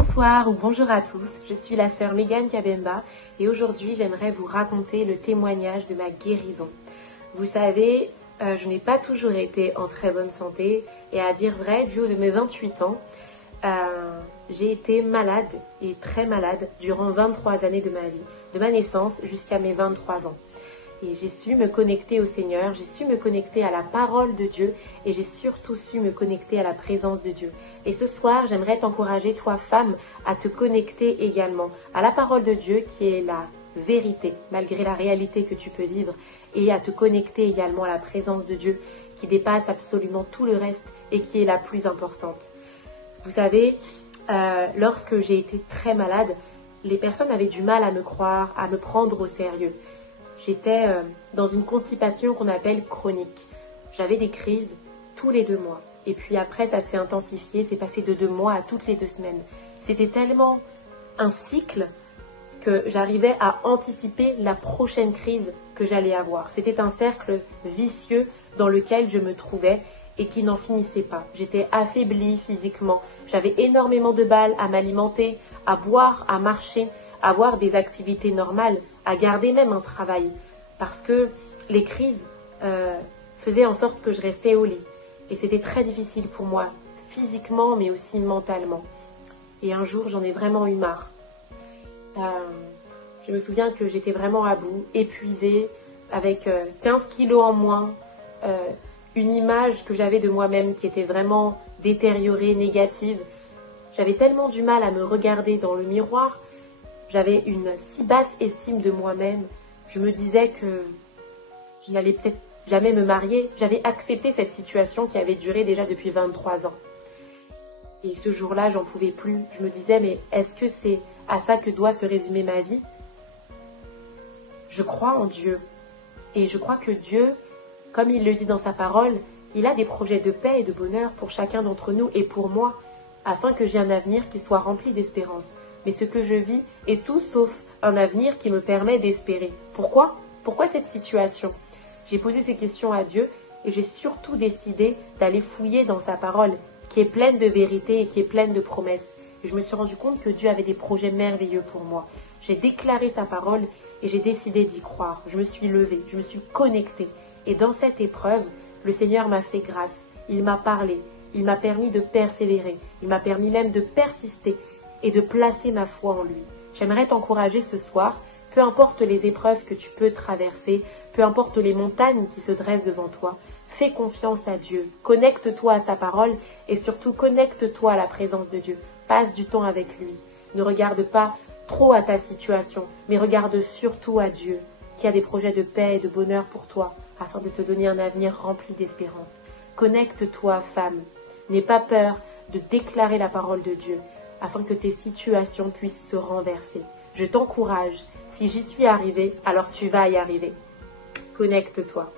Bonsoir ou bonjour à tous, je suis la sœur Megan Kabemba et aujourd'hui j'aimerais vous raconter le témoignage de ma guérison. Vous savez, je n'ai pas toujours été en très bonne santé et à dire vrai, du haut de mes 28 ans, j'ai été malade et très malade durant 23 années de ma vie, de ma naissance jusqu'à mes 23 ans. Et j'ai su me connecter au Seigneur, j'ai su me connecter à la parole de Dieu et j'ai surtout su me connecter à la présence de Dieu. Et ce soir, j'aimerais t'encourager, toi femme, à te connecter également à la parole de Dieu qui est la vérité, malgré la réalité que tu peux vivre, et à te connecter également à la présence de Dieu qui dépasse absolument tout le reste et qui est la plus importante. Vous savez, lorsque j'ai été très malade, les personnes avaient du mal à me croire, à me prendre au sérieux. J'étais dans une constipation qu'on appelle chronique. J'avais des crises tous les 2 mois. Et puis après, ça s'est intensifié, c'est passé de 2 mois à toutes les 2 semaines. C'était tellement un cycle que j'arrivais à anticiper la prochaine crise que j'allais avoir. C'était un cercle vicieux dans lequel je me trouvais et qui n'en finissait pas. J'étais affaiblie physiquement. J'avais énormément de mal à m'alimenter, à boire, à marcher, à avoir des activités normales, à garder même un travail. Parce que les crises faisaient en sorte que je restais au lit. Et c'était très difficile pour moi, physiquement mais aussi mentalement. Et un jour, j'en ai vraiment eu marre. Je me souviens que j'étais vraiment à bout, épuisée, avec 15 kilos en moins, une image que j'avais de moi-même qui était vraiment détériorée, négative. J'avais tellement du mal à me regarder dans le miroir, j'avais une si basse estime de moi-même, je me disais que je n'allais peut-être jamais me marier. J'avais accepté cette situation qui avait duré déjà depuis 23 ans. Et ce jour-là, j'en pouvais plus. Je me disais, mais est-ce que c'est à ça que doit se résumer ma vie? Je crois en Dieu. Et je crois que Dieu, comme il le dit dans sa parole, il a des projets de paix et de bonheur pour chacun d'entre nous et pour moi, afin que j'ai un avenir qui soit rempli d'espérance. Mais ce que je vis est tout sauf un avenir qui me permet d'espérer. Pourquoi? Pourquoi cette situation? J'ai posé ces questions à Dieu et j'ai surtout décidé d'aller fouiller dans sa parole qui est pleine de vérité et qui est pleine de promesses. Et je me suis rendu compte que Dieu avait des projets merveilleux pour moi. J'ai déclaré sa parole et j'ai décidé d'y croire. Je me suis levée, je me suis connectée. Et dans cette épreuve, le Seigneur m'a fait grâce. Il m'a parlé, il m'a permis de persévérer, il m'a permis même de persister et de placer ma foi en lui. J'aimerais t'encourager ce soir, peu importe les épreuves que tu peux traverser, peu importe les montagnes qui se dressent devant toi, fais confiance à Dieu, connecte-toi à sa parole et surtout connecte-toi à la présence de Dieu. Passe du temps avec lui. Ne regarde pas trop à ta situation, mais regarde surtout à Dieu, qui a des projets de paix et de bonheur pour toi, afin de te donner un avenir rempli d'espérance. Connecte-toi, femme. N'aie pas peur de déclarer la parole de Dieu, afin que tes situations puissent se renverser. Je t'encourage. Si j'y suis arrivée, alors tu vas y arriver. Connecte-toi.